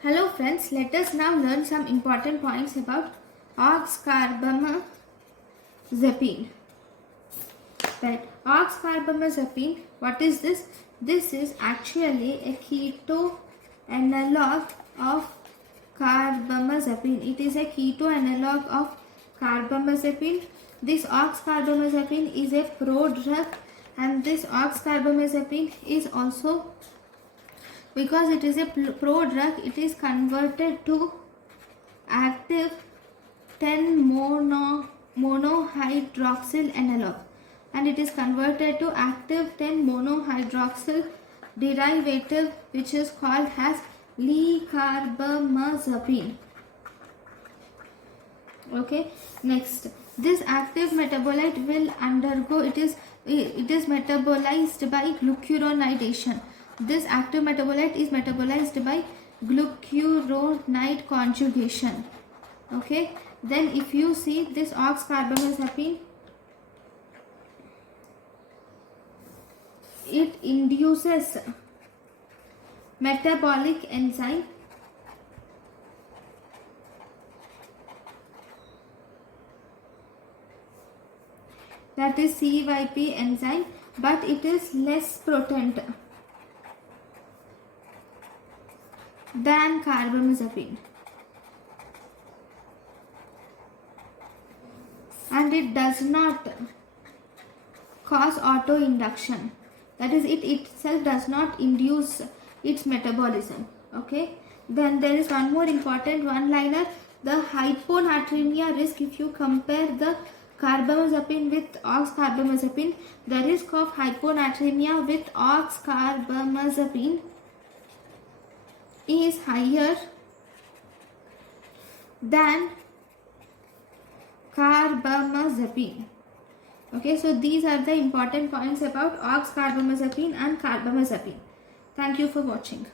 Hello friends, let us now learn some important points about oxcarbamazepine. Right, oxcarbamazepine, what is this? This is actually a keto analog of carbamazepine. It is a keto analog of carbamazepine. This oxcarbamazepine is a prodrug, and this oxcarbamazepine is also, because it is a prodrug, it is converted to active 10 monohydroxyl analog, and it is converted to active 10 monohydroxyl derivative, which is called as carbamazepine. Okay, next, this active metabolite will undergo, it is metabolized by glucuronidation. This active metabolite is metabolized by glucuronide conjugation. Okay, then if you see this oxcarbamazepine, it induces metabolic enzyme that is CYP enzyme, but it is less potent than carbamazepine, and it does not cause autoinduction, that is, it itself does not induce its metabolism. Okay, then there is one more important one liner: the hyponatremia risk. If you compare the carbamazepine with oxcarbamazepine, the risk of hyponatremia with oxcarbamazepine is higher than carbamazepine. Okay, so these are the important points about oxcarbamazepine and carbamazepine. Thank you for watching.